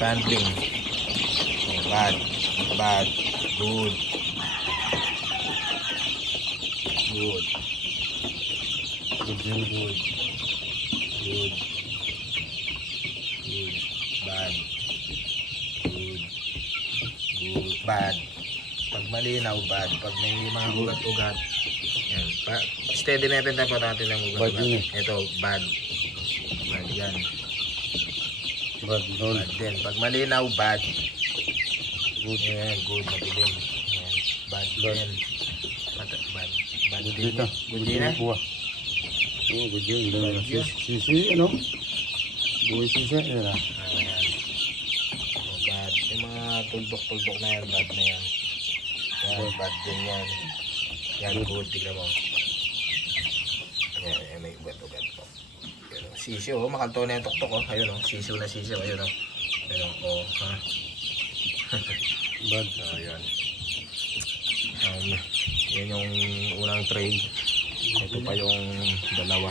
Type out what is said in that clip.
Handling. Oh, bad. Bad. Good. Good. Good. Good. Good. Good. Bad. Good. Good. Bad. Pag malinaw, bad. Pag may mga ugat-ugat, yan. Steady natin dapat natin ng ugat-ugat. Ito, bad. Bad yan. Bad doon. Bad din. Pag malinaw, bad. Good. Yan, good. Matilim. Yan. Bad din. Bad. Bad Good din. dito. Good din na? Oo, good yun. Sisi, ano? Buhay sisi, yan ah. Ayan. Oh, bad. Yung mga tuldok-tuldok na yan, bad na yan. Yan, bad din yan. Yan, good. Tignan mo. Yan, may ugat-ugat po. Yan, oh. Sisiw, oh. Makanto na yung tuktok, oh. Ayun, oh. Sisiw na sisiw. Ayun, oh. Ayun, oh. Ha? Bad. Ayan. Yan yung unang trade. Ito pa yung dalawa.